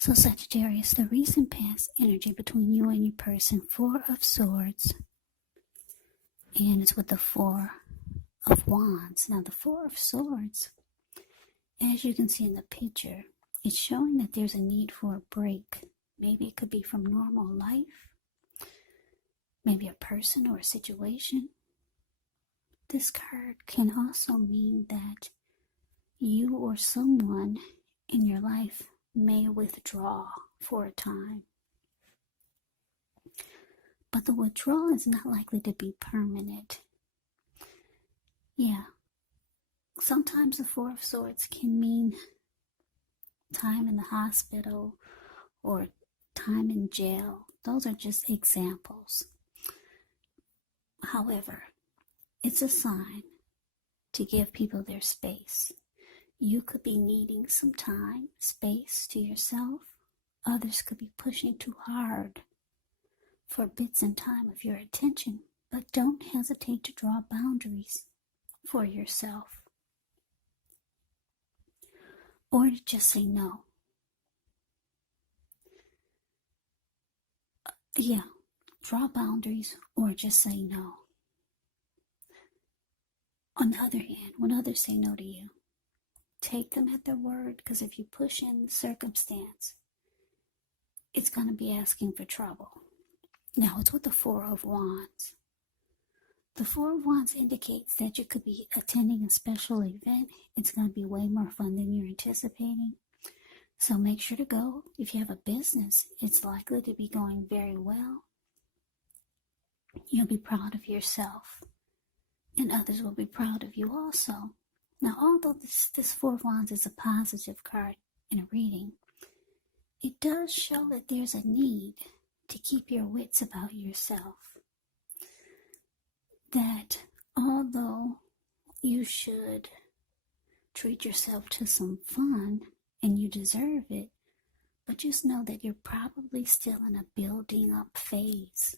So Sagittarius, the recent past energy between you and your person, Four of Swords, and it's with the Four of Wands. Now the Four of Swords, as you can see in the picture, it's showing that there's a need for a break. Maybe it could be from normal life, maybe a person or a situation. This card can also mean that you or someone in your life may withdraw for a time. But the withdrawal is not likely to be permanent. Yeah. Sometimes the Four of Swords can mean time in the hospital or time in jail. Those are just examples. However, it's a sign to give people their space. You could be needing some time, space to yourself. Others could be pushing too hard for bits and time of your attention, but don't hesitate to draw boundaries for yourself. Or to just say no. Yeah, draw boundaries or just say no. On the other hand, when others say no to you, take them at their word, because if you push in the circumstance, it's going to be asking for trouble. Now, it's with the Four of Wands. The Four of Wands indicates that you could be attending a special event. It's going to be way more fun than you're anticipating. So make sure to go. If you have a business, it's likely to be going very well. You'll be proud of yourself, and others will be proud of you also. Now, although this Four of Wands is a positive card in a reading, it does show that there's a need to keep your wits about yourself. That although you should treat yourself to some fun, and you deserve it, but just know that you're probably still in a building up phase.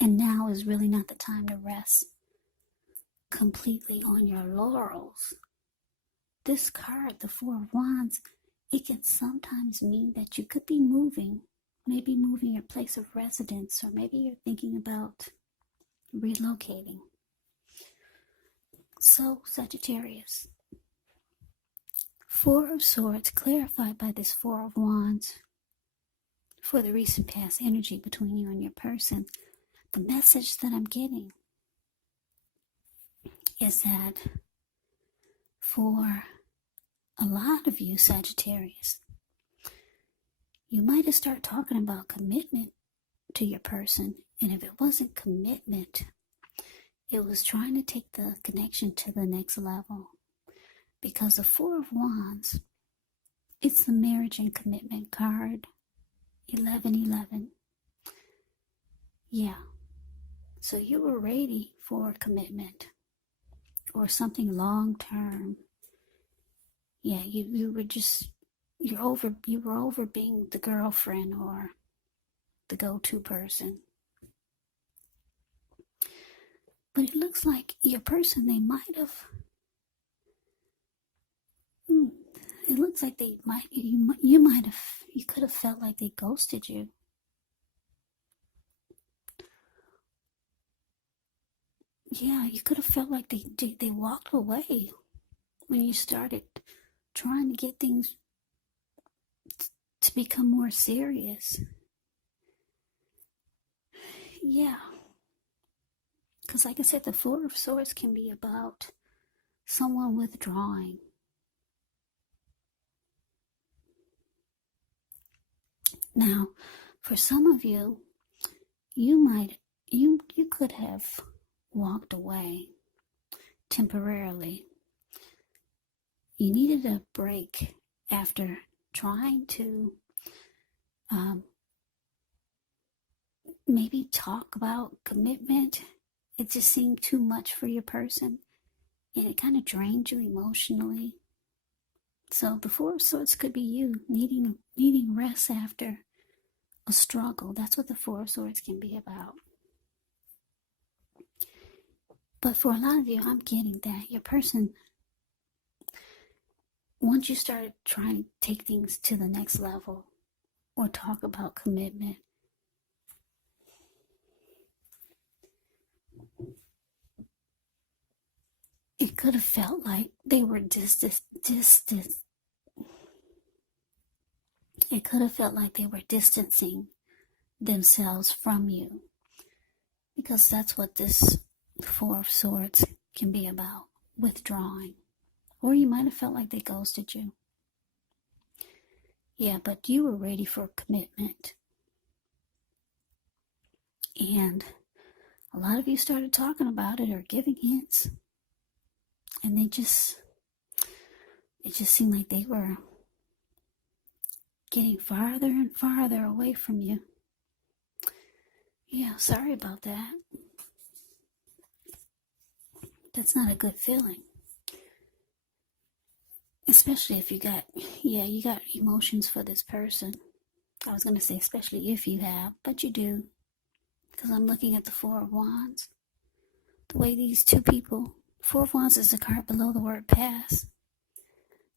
And now is really not the time to rest completely on your laurels. This card, the Four of Wands, it can sometimes mean that you could be moving, maybe moving your place of residence, or maybe you're thinking about relocating. So, Sagittarius, Four of Swords clarified by this Four of Wands for the recent past energy between you and your person. The message that I'm getting is that for a lot of you, Sagittarius, you might have started talking about commitment to your person, and if it wasn't commitment, it was trying to take the connection to the next level. Because the Four of Wands, it's the marriage and commitment card, 1111. Yeah. So you were ready for commitment or something long term. Yeah, you were over being the girlfriend or the go-to person. But it looks like your person, they might have. It looks like you could have felt like they ghosted you. Yeah, you could have felt like they walked away when you started trying to get things to become more serious. Yeah. Because like I said, the Four of Swords can be about someone withdrawing. Now, for some of you, you could have walked away temporarily. You needed a break after trying to maybe talk about commitment. It just seemed too much for your person, and it kind of drained you emotionally. So the Four of Swords could be you needing rest after a struggle. That's what the Four of Swords can be about. But for a lot of you, I'm getting that your person, once you started trying to take things to the next level or talk about commitment, it could have felt like they were distant. It could have felt like they were distancing themselves from you, because that's what this Four of Swords can be about, withdrawing. Or you might have felt like they ghosted you. Yeah, but you were ready for commitment. And a lot of you started talking about it or giving hints. And it just seemed like they were getting farther and farther away from you. Yeah, sorry about that. That's not a good feeling. Especially if you got emotions for this person. I was going to say especially if you have, but you do. Because I'm looking at the Four of Wands. The way these two people, Four of Wands is the card below the word pass.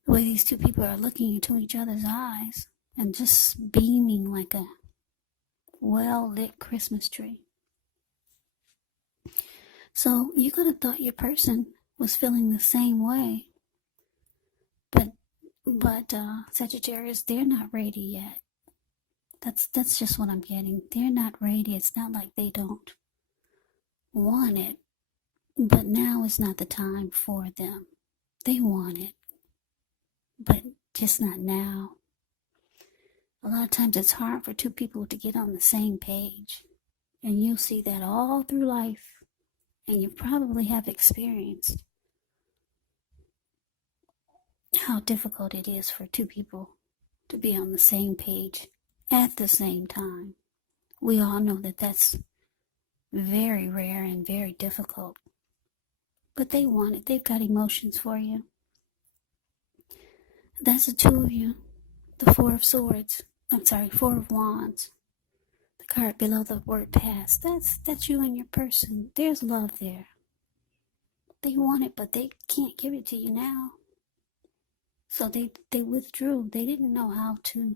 The way these two people are looking into each other's eyes and just beaming like a well-lit Christmas tree. So you could have thought your person was feeling the same way. But Sagittarius, they're not ready yet. That's just what I'm getting. They're not ready. It's not like they don't want it, but now is not the time for them. They want it, but just not now. A lot of times it's hard for two people to get on the same page, and you'll see that all through life, and you probably have experienced how difficult it is for two people to be on the same page at the same time. We all know that that's very rare and very difficult. But they want it. They've got emotions for you. That's the two of you. The Four of Swords. Four of Wands. The card below the word past. That's you and your person. There's love there. They want it, but they can't give it to you now. So they withdrew. They didn't know how to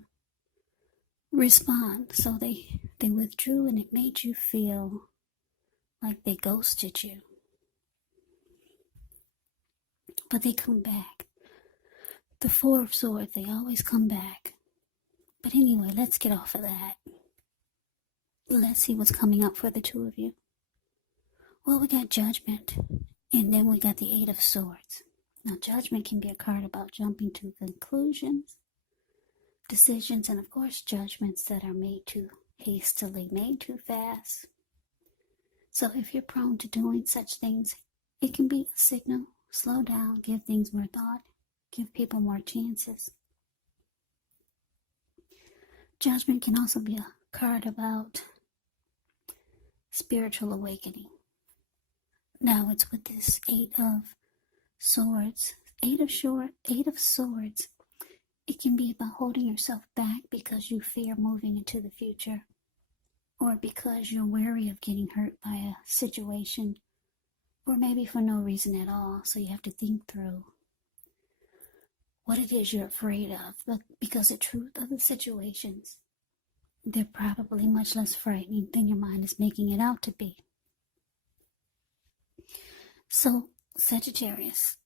respond. So they withdrew, and it made you feel like they ghosted you. But they come back. The Four of Swords, they always come back. But anyway, let's get off of that. Let's see what's coming up for the two of you. Well, we got Judgment, and then we got the Eight of Swords. Now, Judgment can be a card about jumping to conclusions, decisions, and of course, judgments that are made too hastily, made too fast. So if you're prone to doing such things, it can be a signal. Slow down, give things more thought, give people more chances. Judgment can also be a card about spiritual awakening. Now it's with this Eight of Swords. Eight of Swords. It can be about holding yourself back because you fear moving into the future, or because you're wary of getting hurt by a situation, or maybe for no reason at all. So you have to think through what it is you're afraid of, but because the truth of the situations, they're probably much less frightening than your mind is making it out to be. So, Sagittarius,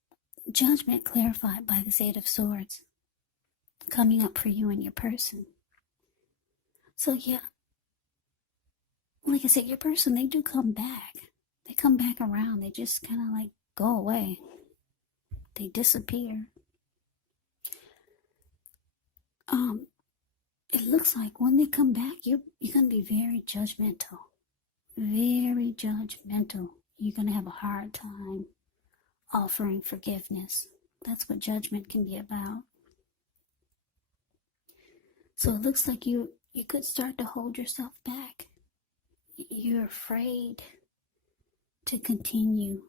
Judgment clarified by this Eight of Swords coming up for you and your person. So yeah, like I said, your person, they do come back. They come back around. They just kind of like go away. They disappear. It looks like when they come back, you're going to be very judgmental. Very judgmental. You're going to have a hard time offering forgiveness. That's what Judgment can be about. So it looks like you could start to hold yourself back. You're afraid to continue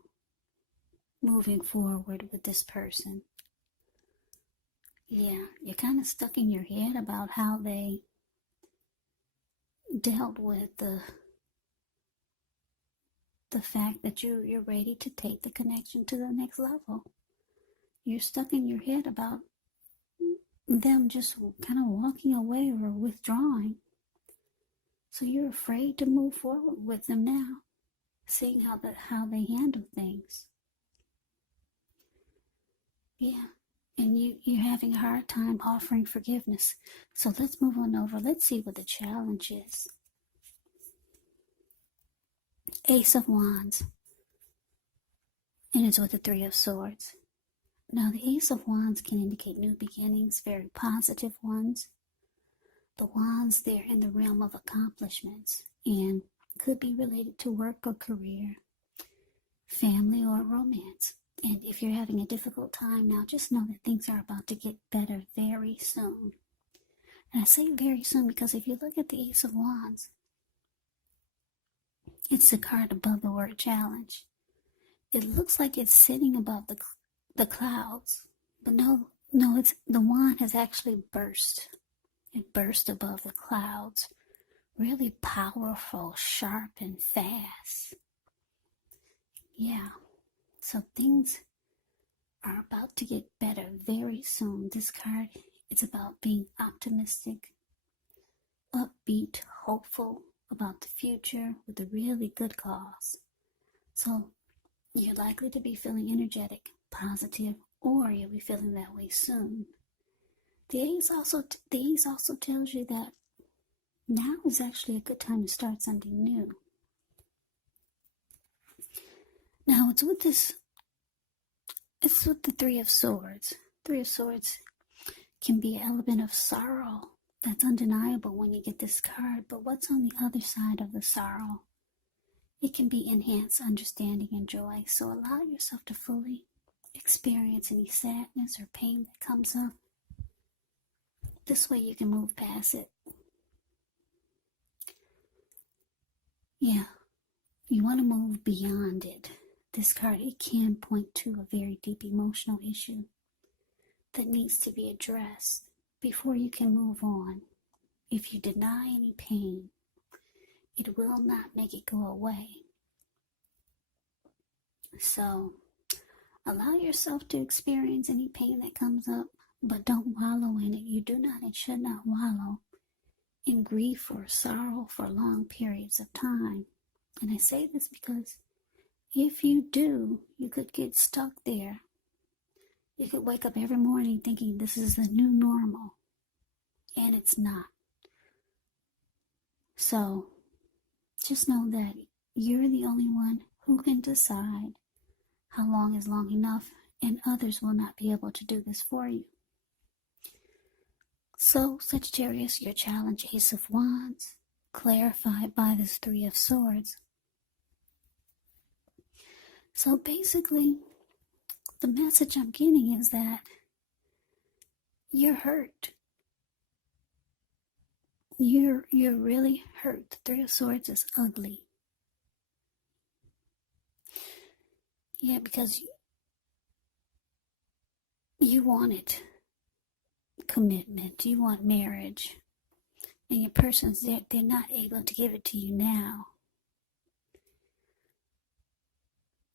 moving forward with this person. Yeah, you're kind of stuck in your head about how they dealt with the fact that you're ready to take the connection to the next level. You're stuck in your head about them just kind of walking away or withdrawing. So you're afraid to move forward with them now, seeing how they handle things. Yeah. And you're having a hard time offering forgiveness. So let's move on over. Let's see what the challenge is. Ace of Wands. And it's with the Three of Swords. Now, the Ace of Wands can indicate new beginnings, very positive ones. The Wands, they're in the realm of accomplishments and could be related to work or career, family or romance. And if you're having a difficult time now, just know that things are about to get better very soon. And I say very soon because if you look at the Ace of Wands, it's the card above the word challenge. It looks like it's sitting above the clouds, but no, it's the wand has actually burst. It burst above the clouds. Really powerful, sharp, and fast. Yeah. So things are about to get better very soon. This card, it's about being optimistic, upbeat, hopeful about the future with a really good cause. So you're likely to be feeling energetic, positive, or you'll be feeling that way soon. The ace also tells you that now is actually a good time to start something new. Now it's with the Three of Swords. Three of Swords can be an element of sorrow that's undeniable when you get this card, but what's on the other side of the sorrow? It can be enhanced understanding and joy, so allow yourself to fully experience any sadness or pain that comes up. This way you can move past it. Yeah, you want to move beyond it. This card, it can point to a very deep emotional issue that needs to be addressed before you can move on. If you deny any pain, it will not make it go away. So, allow yourself to experience any pain that comes up, but don't wallow in it. You do not and should not wallow in grief or sorrow for long periods of time. And I say this because if you do, you could get stuck there. You could wake up every morning thinking this is the new normal, and it's not. So, just know that you're the only one who can decide how long is long enough, and others will not be able to do this for you. So, Sagittarius, your challenge, Ace of Wands, clarified by this Three of Swords. So basically, the message I'm getting is that you're hurt. You're really hurt. The Three of Swords is ugly. Yeah, because you wanted commitment. You want marriage. And your person's there, they're not able to give it to you now.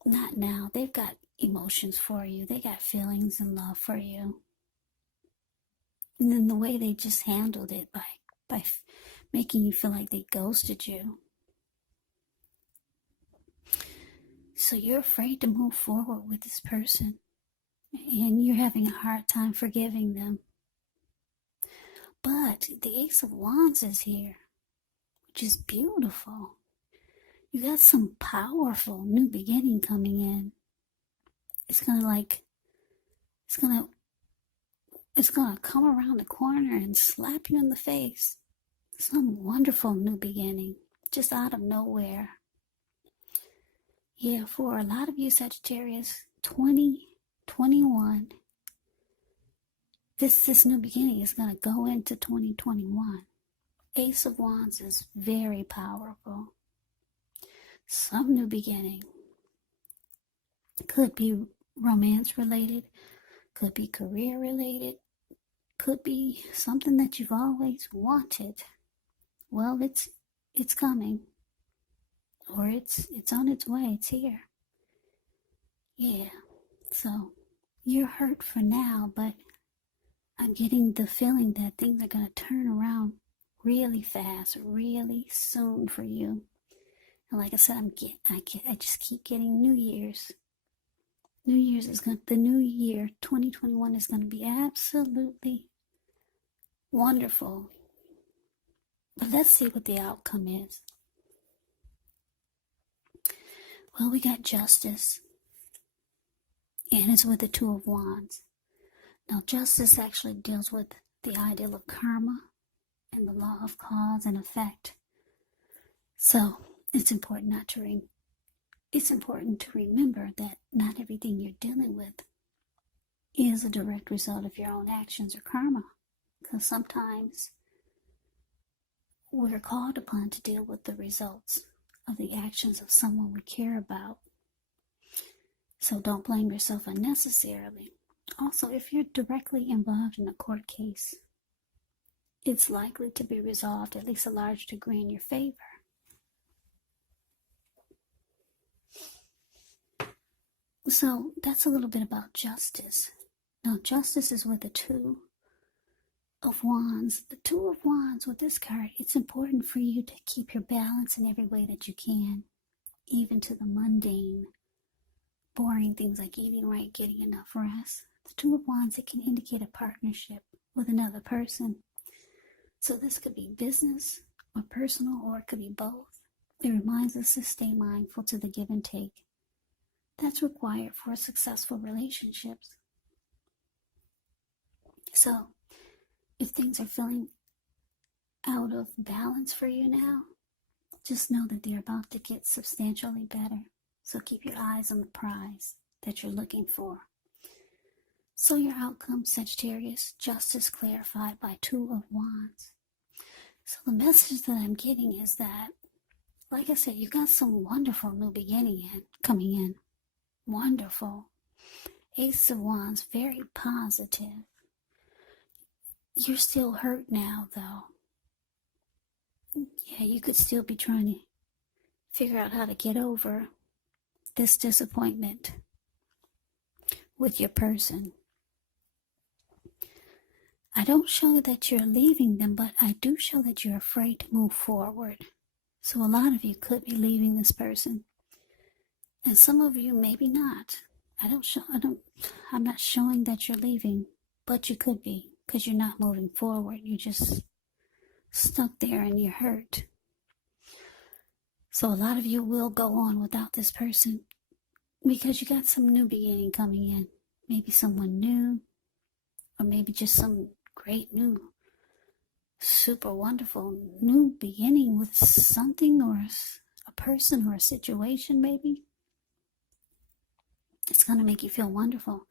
Not now. They've got emotions for you. They got feelings and love for you. And then the way they just handled it by making you feel like they ghosted you. So you're afraid to move forward with this person. And you're having a hard time forgiving them. But the Ace of Wands is here, which is beautiful. You got some powerful new beginning coming in. It's gonna come around the corner and slap you in the face. Some wonderful new beginning, just out of nowhere. Yeah, for a lot of you Sagittarius, 2021, this new beginning is gonna go into 2021. Ace of Wands is very powerful. Some new beginning. Could be romance related, could be career related, could be something that you've always wanted. Well, it's coming, or it's on its way. It's here. Yeah. So you're hurt for now, but I'm getting the feeling that things are going to turn around really fast, really soon for you. And like I said, I just keep getting New Year's. The new year, 2021, is going to be absolutely wonderful. But let's see what the outcome is. Well, we got justice, and it's with the Two of Wands. Now, justice actually deals with the ideal of karma and the law of cause and effect. So it's important to remember that not everything you're dealing with is a direct result of your own actions or karma, because sometimes we're called upon to deal with the results of the actions of someone we care about. So don't blame yourself unnecessarily. Also, if you're directly involved in a court case, it's likely to be resolved at least a large degree in your favor. So that's a little bit about justice. Now, justice is with the Two of Wands. The Two of Wands with this card, it's important for you to keep your balance in every way that you can, even to the mundane, boring things like eating right, getting enough rest. The Two of Wands, it can indicate a partnership with another person. So this could be business or personal, or it could be both. It reminds us to stay mindful to the give and take that's required for successful relationships. So if things are feeling out of balance for you now, just know that they're about to get substantially better. So keep your eyes on the prize that you're looking for. So your outcome, Sagittarius, justice clarified by Two of Wands. So the message that I'm getting is that, like I said, you've got some wonderful new beginning coming in. Wonderful. Ace of Wands, very positive. You're still hurt now, though. Yeah, you could still be trying to figure out how to get over this disappointment with your person. I don't show that you're leaving them, but I do show that you're afraid to move forward. So a lot of you could be leaving this person, and some of you maybe not. I'm not showing that you're leaving, but you could be, because you're not moving forward. You're just stuck there and you're hurt. So a lot of you will go on without this person because you got some new beginning coming in. Maybe someone new, or maybe just some great new, super wonderful new beginning with something or a person or a situation maybe. It's going to make you feel wonderful.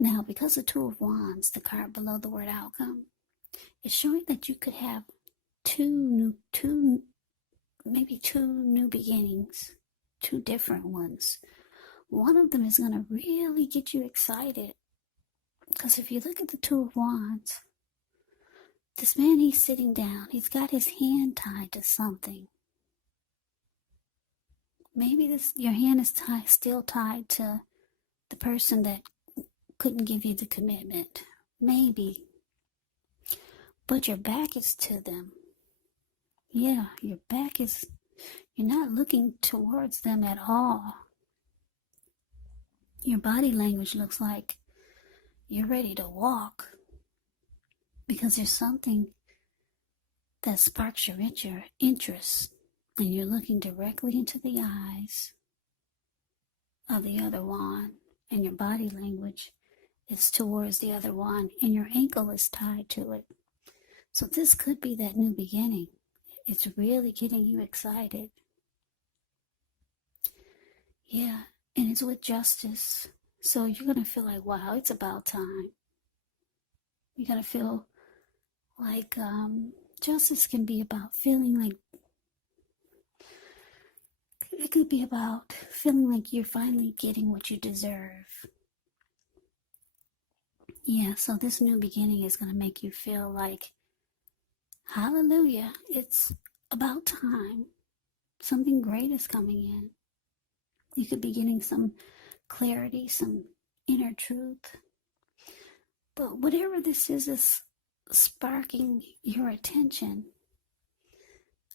Now, because of Two of Wands, the card below the word outcome, it's showing that you could have two new beginnings, two different ones. One of them is going to really get you excited, because if you look at the Two of Wands, this man, he's sitting down. He's got his hand tied to something. Maybe your hand is still tied to the person that couldn't give you the commitment. Maybe. But your back is to them. Yeah, your back is, you're not looking towards them at all. Your body language looks like you're ready to walk, because there's something that sparks your interest, and you're looking directly into the eyes of the other one, and your body language is towards the other one, and your ankle is tied to it. So this could be that new beginning. It's really getting you excited. Yeah, and it's with justice. So you're going to feel like, wow, it's about time. You're going to feel like justice can be about feeling like, it could be about feeling like you're finally getting what you deserve. Yeah, so this new beginning is going to make you feel like, hallelujah, it's about time. Something great is coming in. You could be getting some clarity, some inner truth. But whatever this is sparking your attention.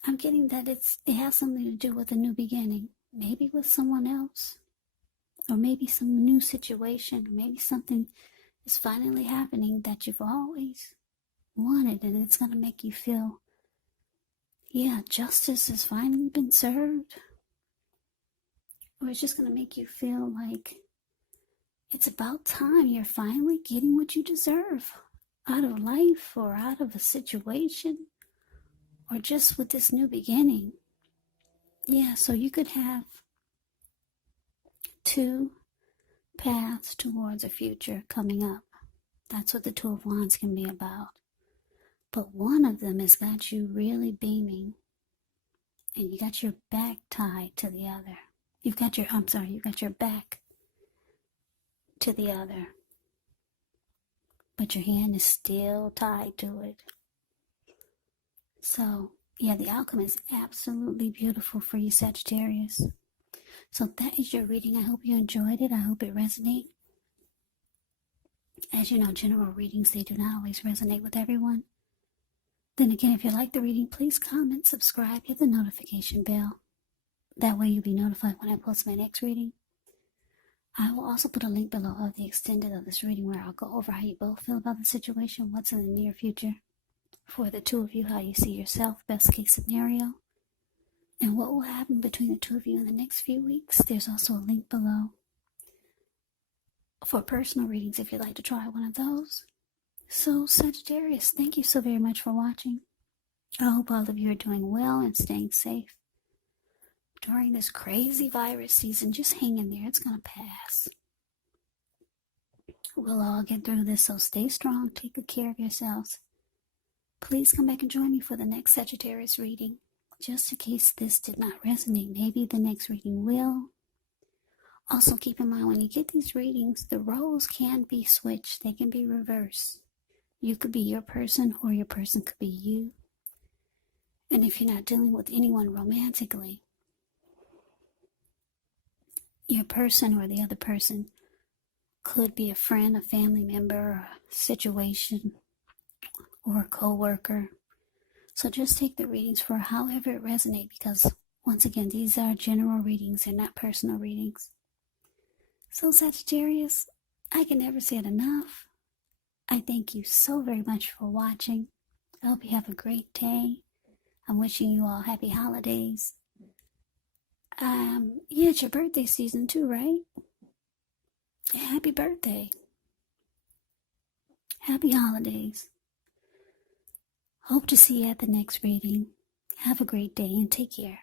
I'm getting that it has something to do with a new beginning. Maybe with someone else. Or maybe some new situation. Maybe something is finally happening that you've always wanted, and it's going to make you feel, yeah, justice has finally been served. Or it's just going to make you feel like it's about time you're finally getting what you deserve out of life or out of a situation or just with this new beginning. Yeah, so you could have two paths towards a future coming up. That's what the Two of Wands can be about. But one of them has got you really beaming, and you got your back tied to the other. You've got your back to the other, but your hand is still tied to it. So, yeah, the outcome is absolutely beautiful for you, Sagittarius. So that is your reading. I hope you enjoyed it. I hope it resonated. As you know, general readings, they do not always resonate with everyone. Then again, if you like the reading, please comment, subscribe, hit the notification bell. That way you'll be notified when I post my next reading. I will also put a link below of the extended of this reading where I'll go over how you both feel about the situation, what's in the near future for the two of you, how you see yourself, best case scenario, and what will happen between the two of you in the next few weeks. There's also a link below for personal readings if you'd like to try one of those. So, Sagittarius, thank you so very much for watching. I hope all of you are doing well and staying safe during this crazy virus season. Just hang in there. It's going to pass. We'll all get through this, so stay strong. Take good care of yourselves. Please come back and join me for the next Sagittarius reading. Just in case this did not resonate, maybe the next reading will. Also, keep in mind when you get these readings, the roles can be switched. They can be reversed. You could be your person or your person could be you. And if you're not dealing with anyone romantically, your person or the other person could be a friend, a family member, a situation, or a co-worker. So just take the readings for however it resonates, because once again, these are general readings. They're not personal readings. So Sagittarius, I can never say it enough. I thank you so very much for watching. I hope you have a great day. I'm wishing you all happy holidays. Yeah, it's your birthday season too, right? Happy birthday. Happy holidays. Hope to see you at the next reading. Have a great day and take care.